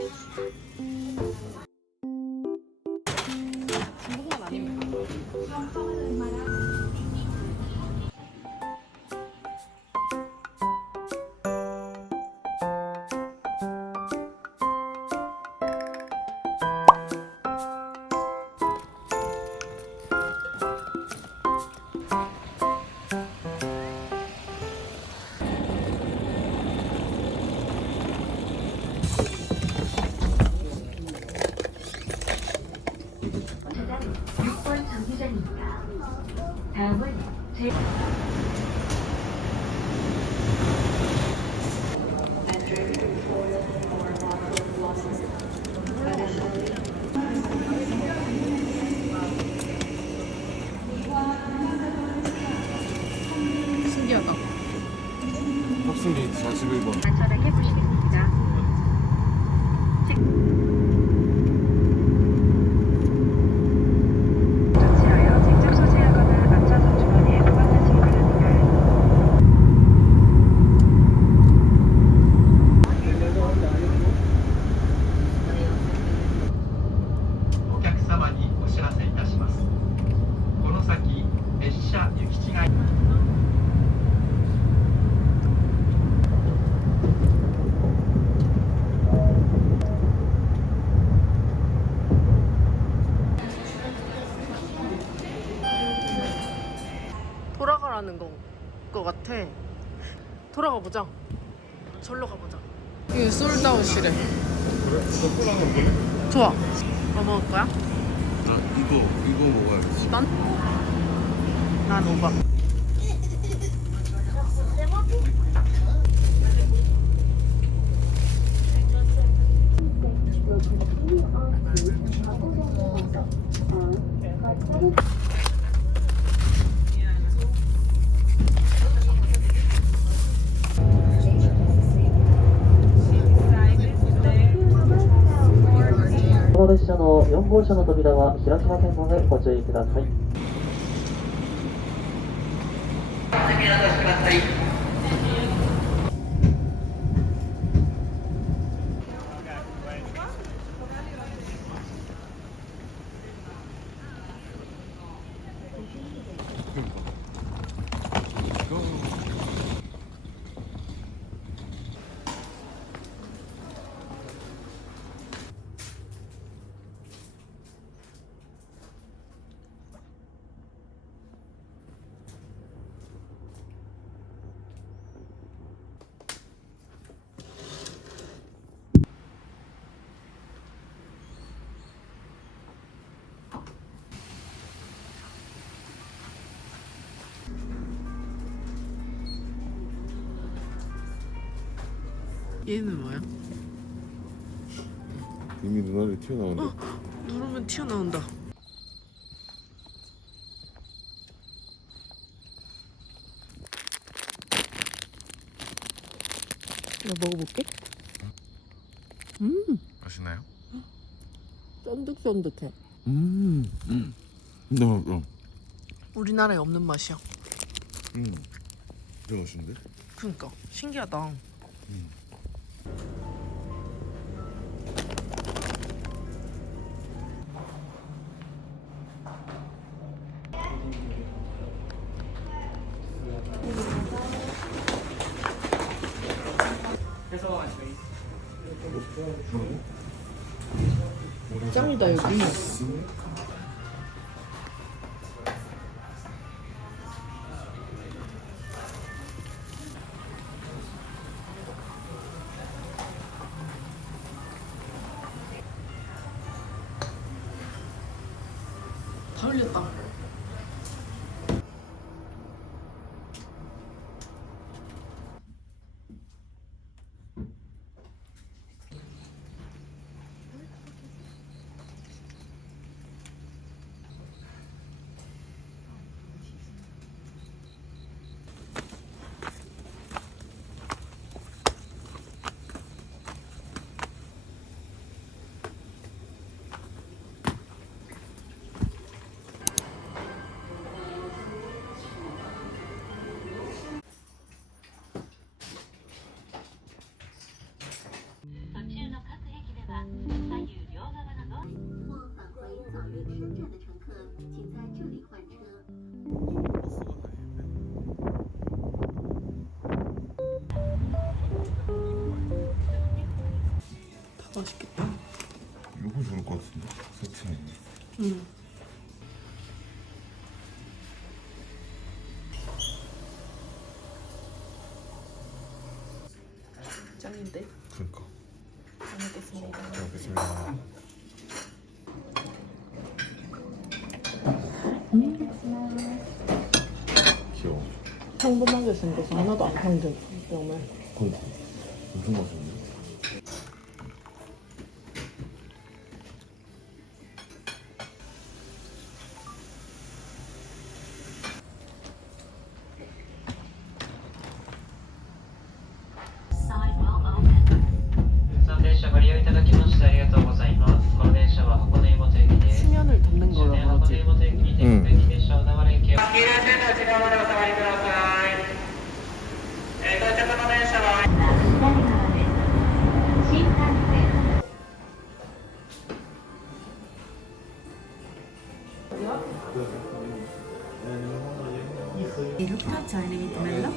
중국만 아닙니다. 다음은 제 신기하다. 탑승 게이트 41번. 안전하게 보시겠습니다. 조치하여 직접 소지하거나 앉아서 주머니에 보관하시기 바랍니다. お客様にお知らせいたします。この先、列車行き違い。 돌아가라는 거 같아. 돌아가 보자. 절로 가보자. 이거 솔드아웃이래. 그래? 덕분에 한번 보내? 좋아. 뭐 먹을 거야? 아 이거 먹어야지. 2번? 난 5번.この列車の4号車の扉は開きませんのでご注意ください。 얘는 뭐야? 이미 눈알이 튀어나오는데. 누르면 튀어나온다. 나 먹어볼게. 맛있나요? 쫀득쫀득해. 너무 우리나라에 없는 맛이야. 진짜 맛있는데? 그니까 신기하다. 짱이다 여기. 다 흘렸다. 맛있겠다. 이거 좋을 것 같은데 세팅이. 응. 짱인데? 그러니까. 잘 먹겠습니다. 잘 먹겠습니다. 귀여워. 평범하게 생겨서 하나도 안 평균. 정말. 그러니까 엄청 맛있는데? Side will open. 3電車ご利用いただきましてありがとうございます。この電車は箱根湯本駅です。 수면을 덮는 終 거라고 電箱根湯 하지. 本駅にて各駅電車小田原駅を。黄色い線の内側までお下がりください。到着の電車は。左側です。新幹線。ルカチャイニートメロ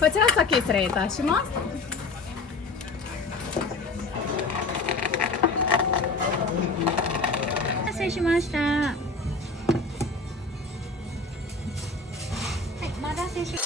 こちら先失礼いたします。失礼しました。はい、まだ接種。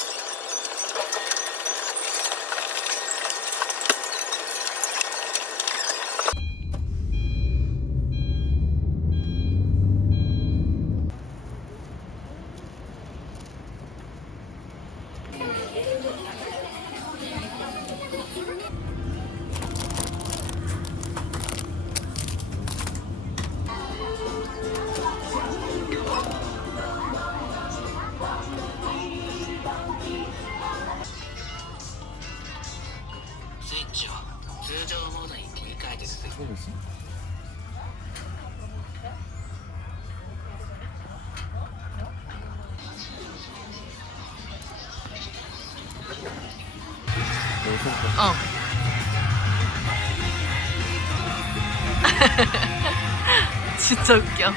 スイッチを通常モードに切り替えて続け 모르겠어. 어. 진짜 웃겨.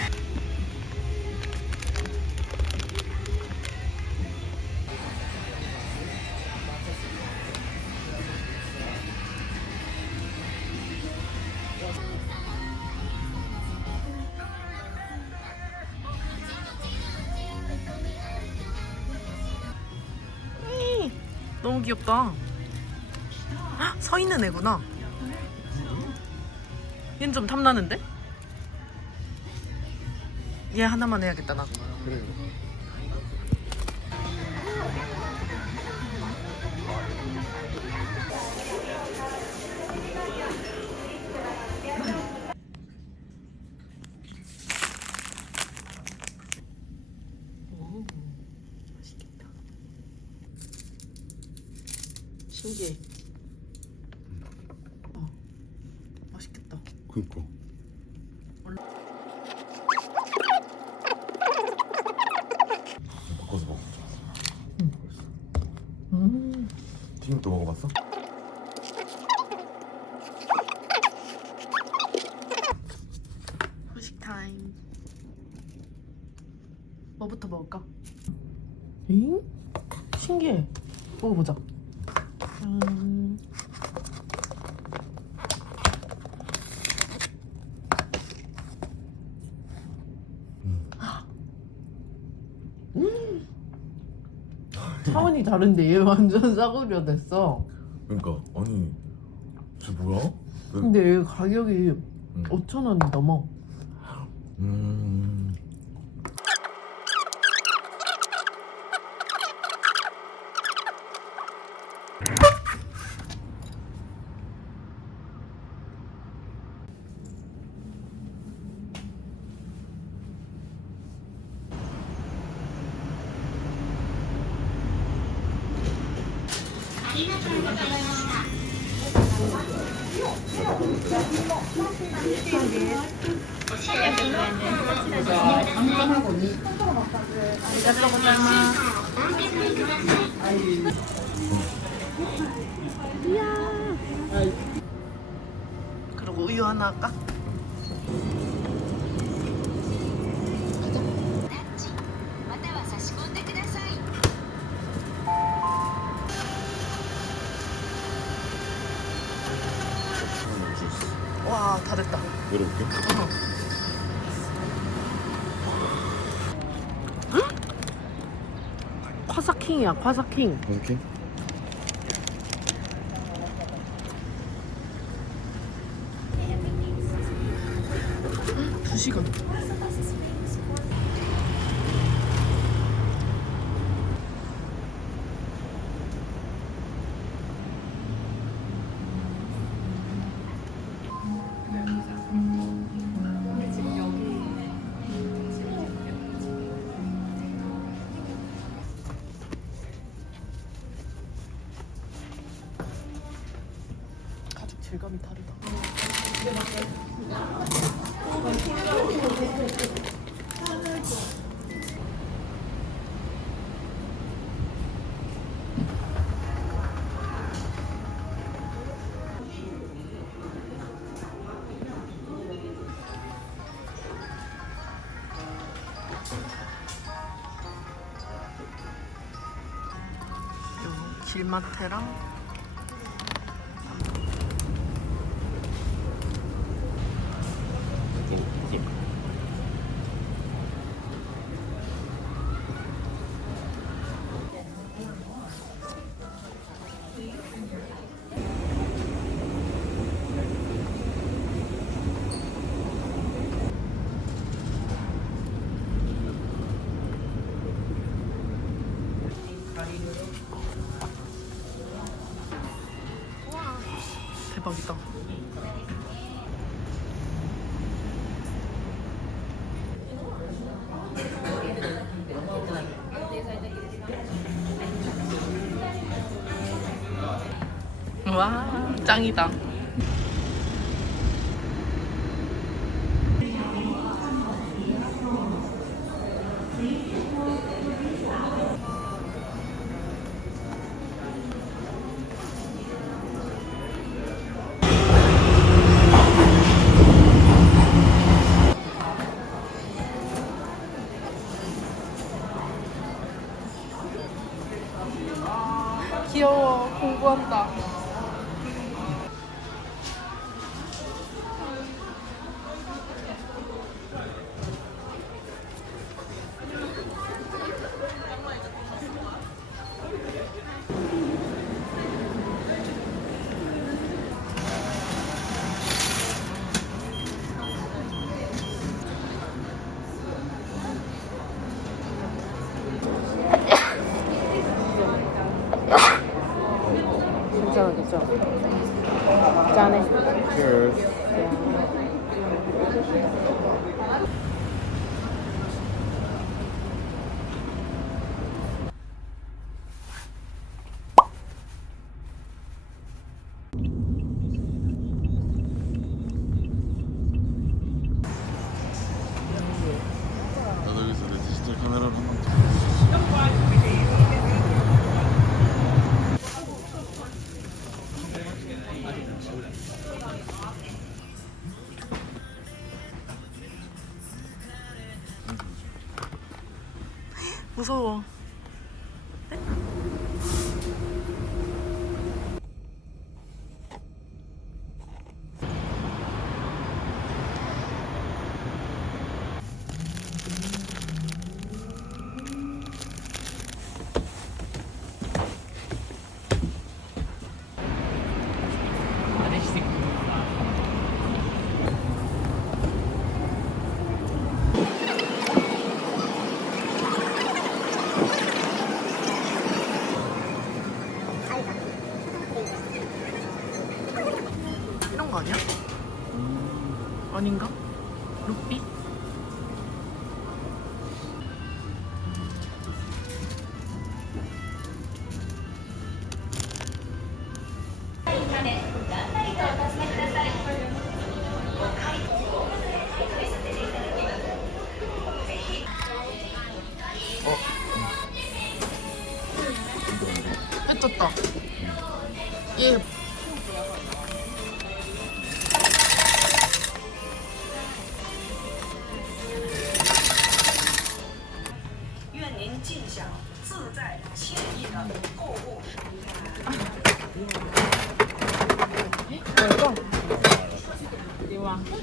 너무 귀엽다. 헉, 서 있는 애구나. 얘는 좀 탐나는데? 얘 하나만 해야겠다 나. 그래. 오, 맛있겠다. 신기해. 맛있겠다. 그니까. 바꿔서 먹어. 튀김도 먹어봤어? 후식 타임. 뭐부터 먹을까? 응? 신기해. 먹어보자. 차원이 다른데 얘 완전 싸구려 됐어. 그러니까 아니 쟤 뭐야? 근데 얘 가격이 5,000원이 넘어. 그리고 우유 하나 할까? タッチまたは差し込んでください。다 됐다. 내려볼게. 화사킹이야, 화사킹. 이렇게? 2시간. 가죽 질감이 다르다. 길마테랑 대박이다. 와, 짱이다. 귀여워. 공부한다. 괜찮아, 괜찮아. 짠해. Cheers. 나도 여기서 내 디지털 카메라로 한번 찍어. 무서워. 이런 거 아니야? 아닌가? 루피? 뺏겼다. 얘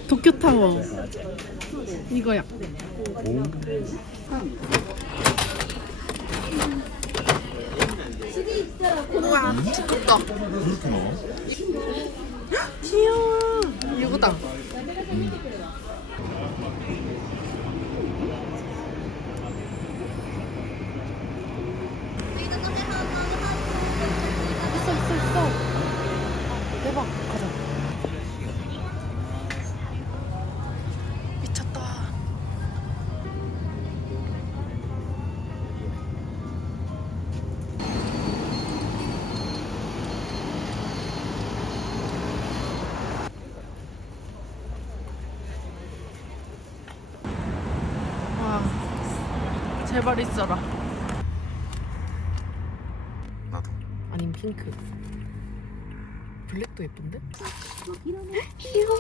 도쿄타워 이거야. 우와 두껍다. 이렇게 나와? 귀여워. 이거다. 있어. 대박. 가자. 미쳤다. 와, 제발 있어라. 나도. 아님 핑크. 블랙도 예쁜데? 귀엽다.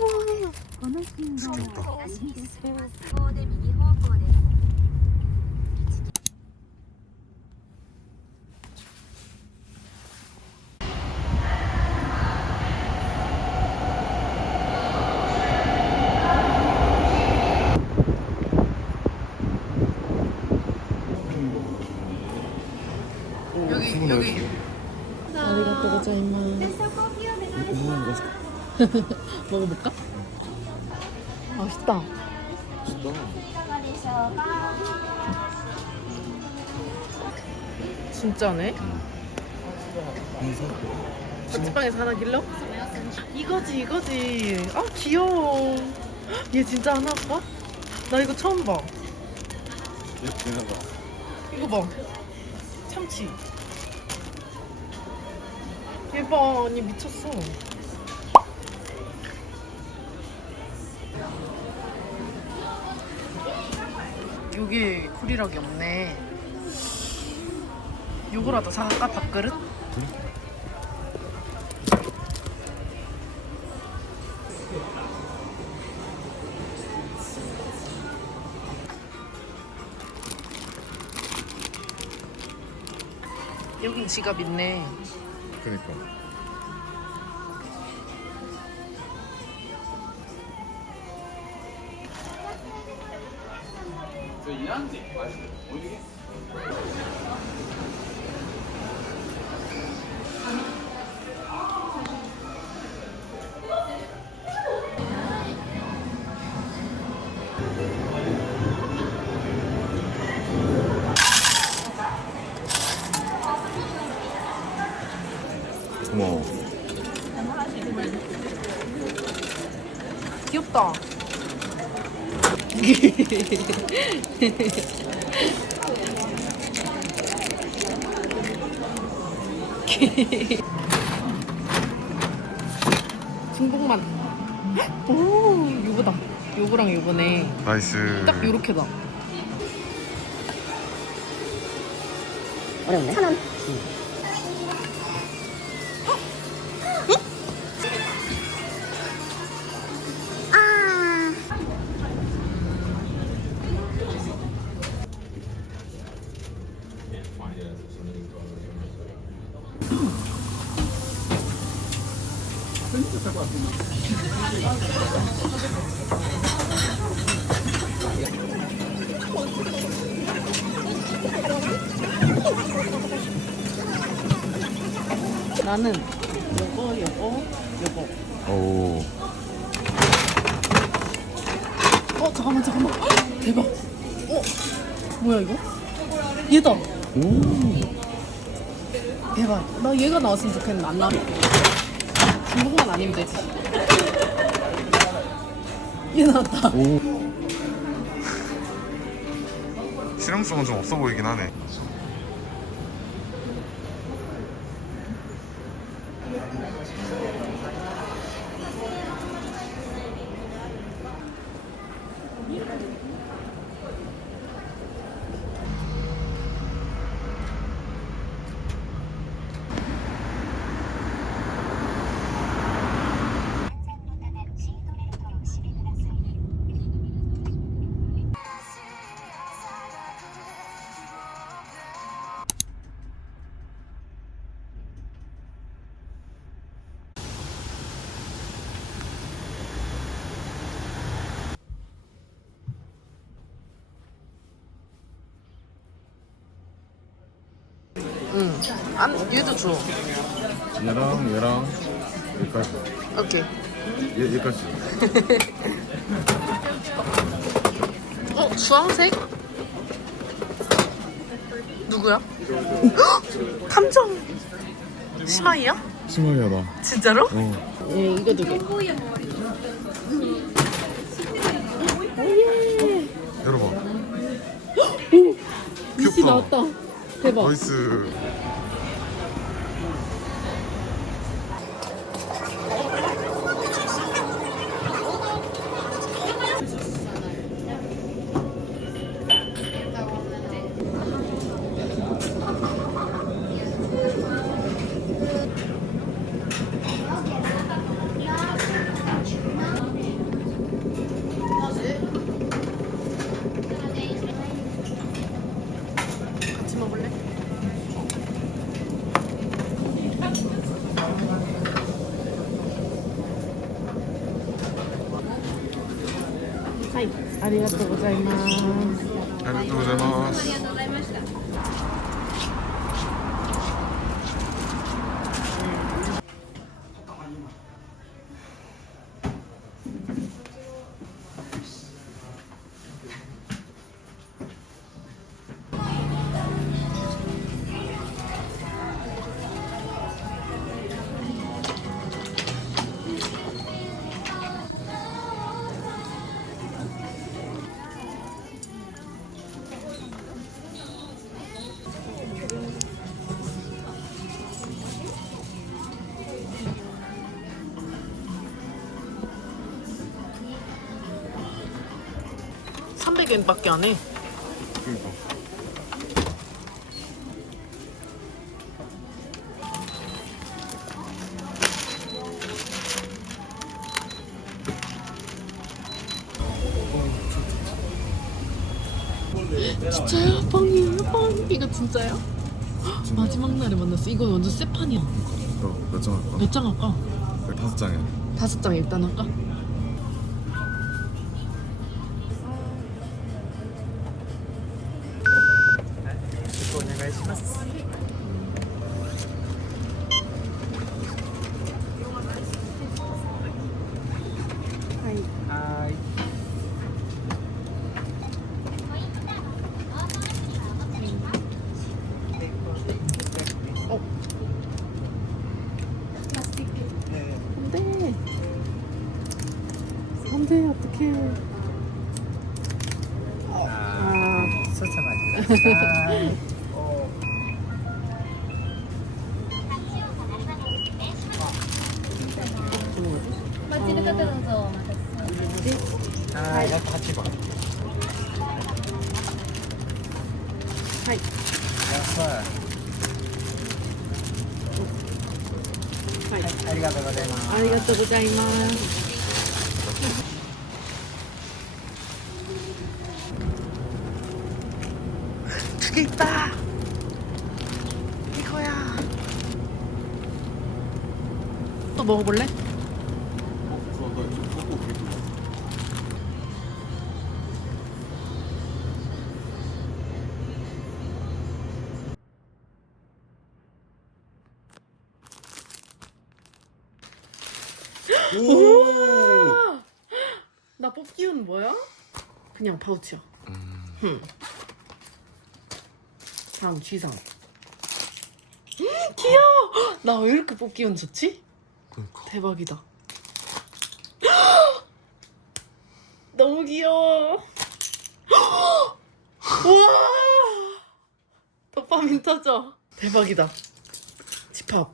여기. 아리가또 고자이마스. 먹어볼까? 맛있다. 진짜네? 자취방에서 하나 길러? 이거지. 아 귀여워. 얘 진짜 하나 봐? 나 이거 처음 봐. 내가 봐. 이거 봐. 참치. 얘 봐. 언니 미쳤어. 여기 쿠리락이 없네. 요거라도 사갈까? 밥그릇? 여긴 지갑 있네. 그니까. 고마워. 귀엽다. 중복만. 오, 요거다. 요거랑 요거네. 나이스. 딱 요렇게다. 어려운데? 1,000원. 나는 요거. 오. 잠깐만. 대박. 뭐야 이거? 얘다. 오. 대박. 나 얘가 나왔으면 좋겠는데 안 나왔네. 중국만 아니면 되지. 얘 나왔다. 오. 실용성은 좀 없어 보이긴 하네. 응. 얘도 줘. 얘랑 여기까지. 오케이. 얘까지. 주황색? 누구야? 탐정. 시마이야? 심하게하다. 진짜로? 어. 예, 이거 2개. 열어봐. 미씨 귀엽다. 나왔다. 대박. 나이스. 같이 먹을래? 하이, 아리가또 고자이마스. ありがとうございます。 300엔밖에 안 해. 그러니까. 진짜요? 빵이에요? 빵. 이거 진짜요? 마지막 날에 만났어. 이거 완전 새 판이야. 몇장 할까? 몇 장 할까? 5장이야. 5장 일단 할까? 안돼. 안돼, 어떡해. 아리가또 고자이마스. 두 개 있다. 이거야. 또 먹어볼래? 오! 나 뽑기운 뭐야? 그냥 파우치야. 다음 G상. 귀여워. 나 왜 이렇게 뽑기운 좋지? 그러니까. 대박이다. 너무 귀여워. 우와. 도파민 터져. 대박이다. 집합.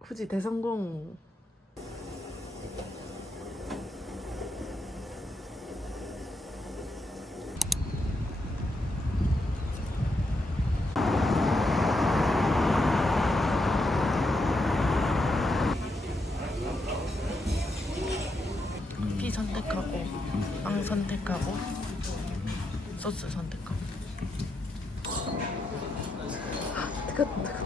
후지 대성공. 피 선택하고 빵 선택하고 소스 선택하고. 뜨겁다.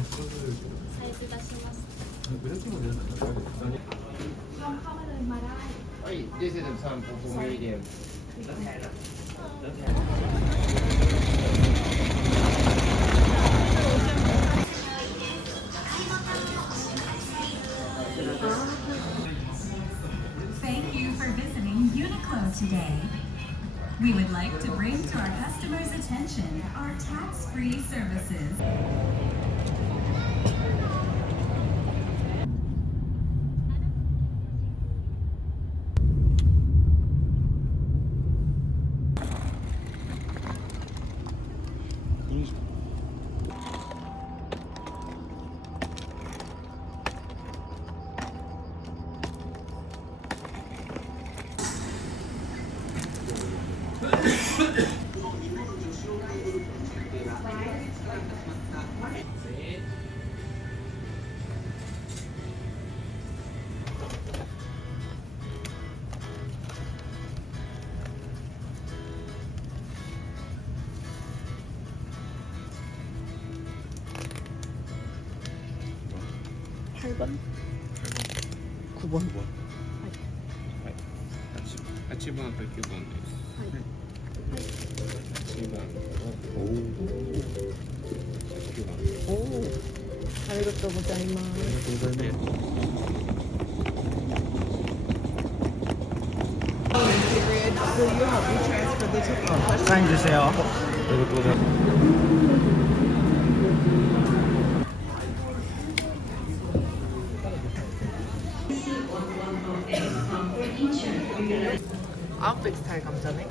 サイズ出します。はい、this is 3個ミディアム。Thank you for visiting Uniqlo today. We would like to bring to our customers' attention our tax-free services. (8번) (9번) 8番と9番です。8番と9番。おー、ありがとうございます。サイン주세요。아웃백 스타일 감자네.